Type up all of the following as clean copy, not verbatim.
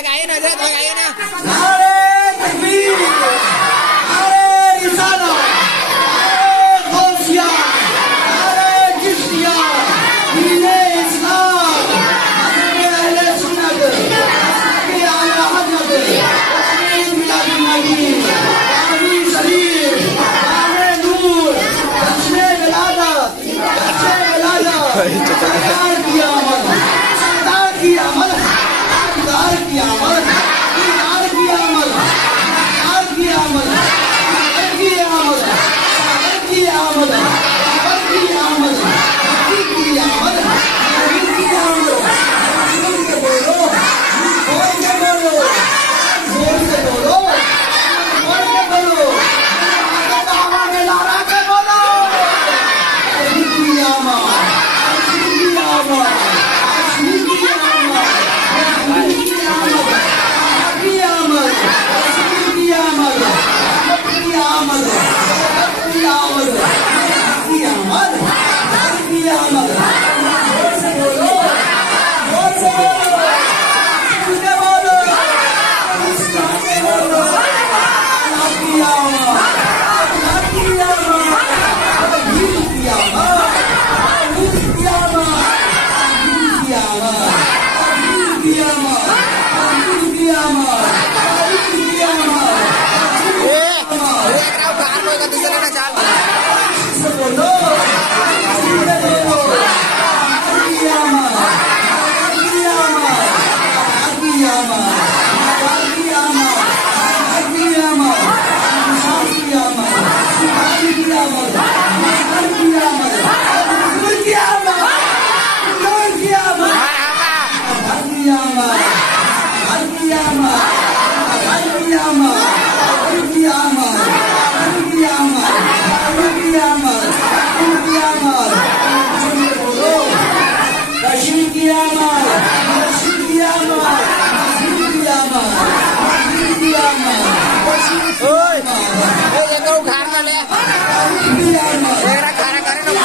लगाइए ना, लगाइए ना। नारे तकबीर, नारे रिसाला, नारे गौसिया, नारे चिश्तिया, दीने इस्लाम, मज़हब अहले सुन्नत, मज़हब आला हज़रत, तस्लीम मिलाद नबी, आमी शरीफ, नारे नूर, जश्न विलादत, सरदार की आमद, सरदार की आमद, सरदार की आमद, सरदार की आमद, सरदार की आमद, सरदार की आमद, सरदार की आमद, सरदार की आमद, नबी की आमद, नबी की आमद। सुन के बोलो, बोल के बोलो, बोल के बोलो, बोल के बोलो, दावा में नारा के बोलो, नबी की आमद, नबी की आमद, नबी की आमद, नबी की आमद, नबी की आमद, रसूल की आमद, रहमत की आमद, रहमत की आमद, रहमत की आमद, रहमत की आमद। जोर से बोलो, जोर से बोलो, सुन के बोलो, सुन के बोलो, अल्लाह की आमद, अल्लाह की आमद, नबी की आमद, नबी की आमद, नबी की आमद, नबी की आमद, नबी की आमद, नबी की आमद। बाहर लोग दूसरे ना चाल बोलो, बोलो, की आमद, की आमद, की आमद, की आमद, की आमद, की आमद, की आमद, की आमद, की आमद, की आमद, उखाड़ कर ले खाना करे ना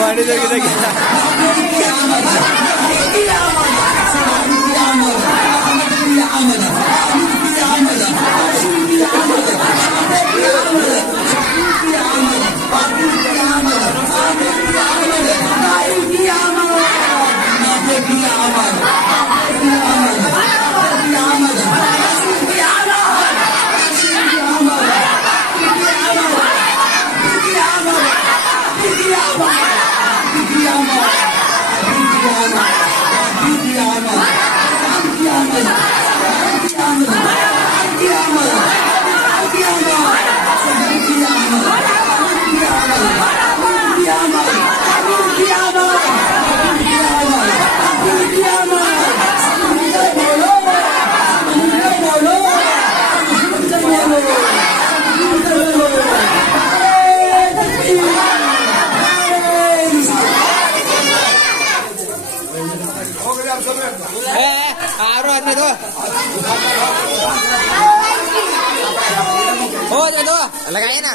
मारे देखिए देखिए लगाइए ना।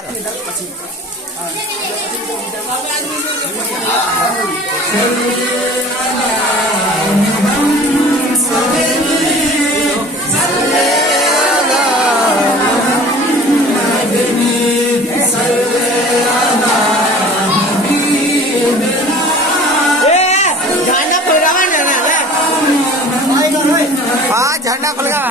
झंडा खुलगा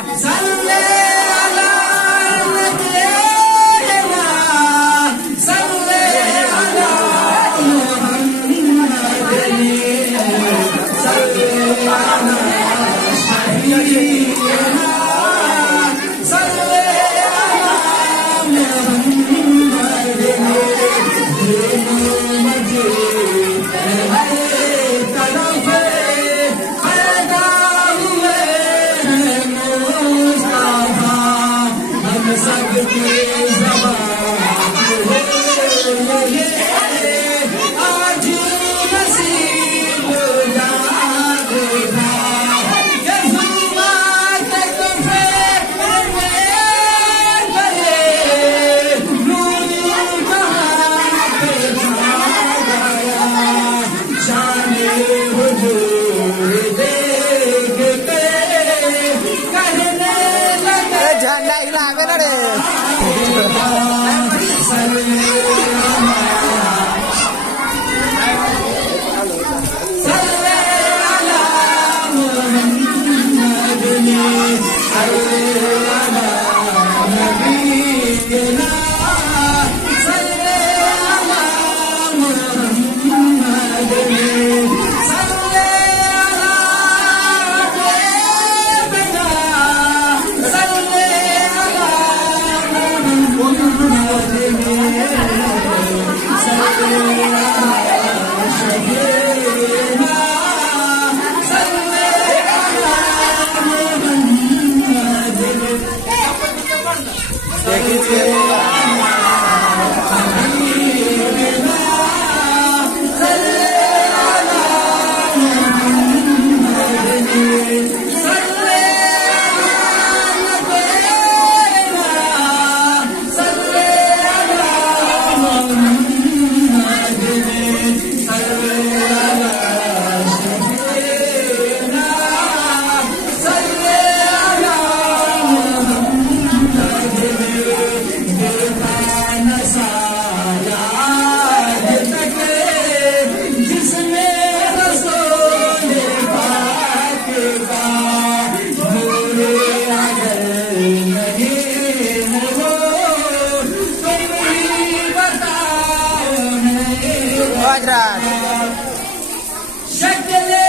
शक्ले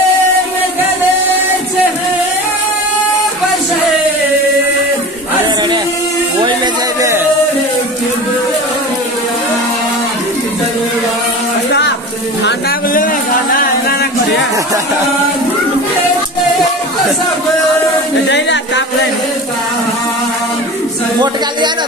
में गले चहे बशे वही ले जाइए खाना बोले खाना ना करिए जाइए काप ले मोटका लिया ना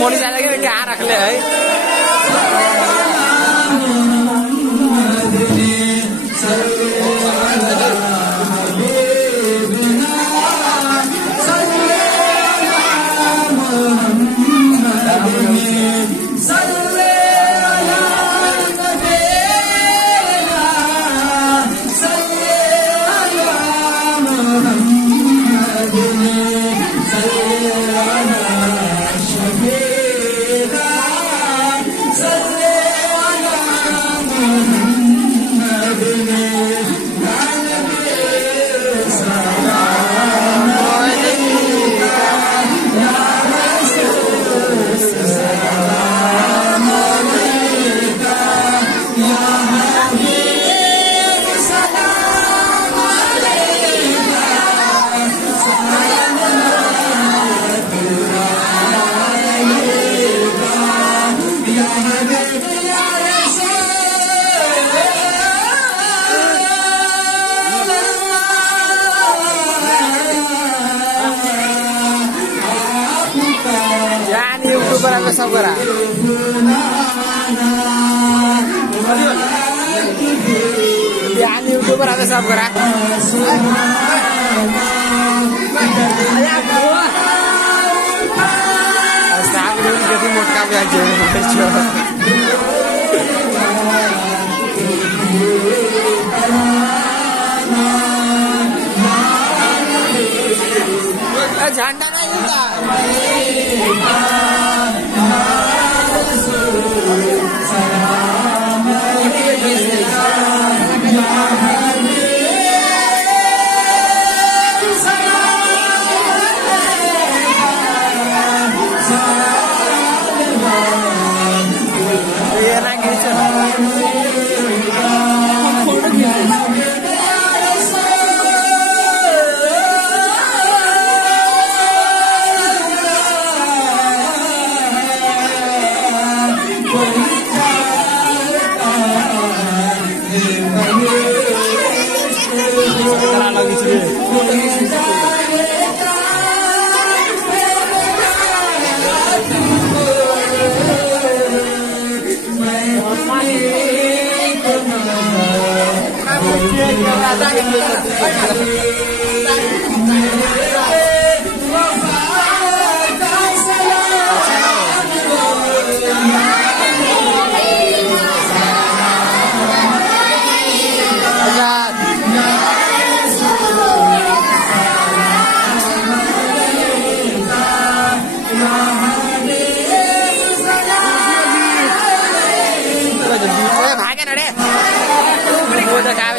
मोली ज्यादा क्या रख ले है सब करा यूट्यूबर आते सब करा झंडा नहीं मिलता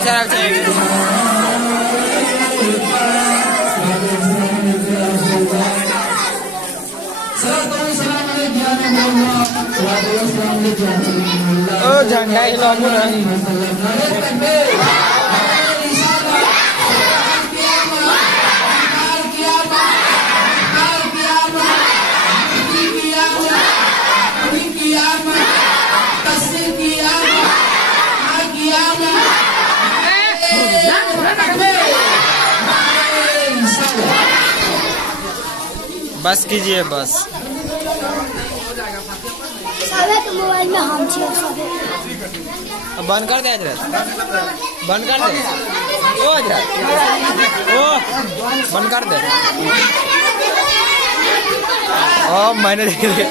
अच्छा रख ओ झंडा हिलाओ ना बस कीजिए बस मोबाइल में हम बंद कर दे बंद कर दे ओ बंद कर दे ओ मैंने देख लिया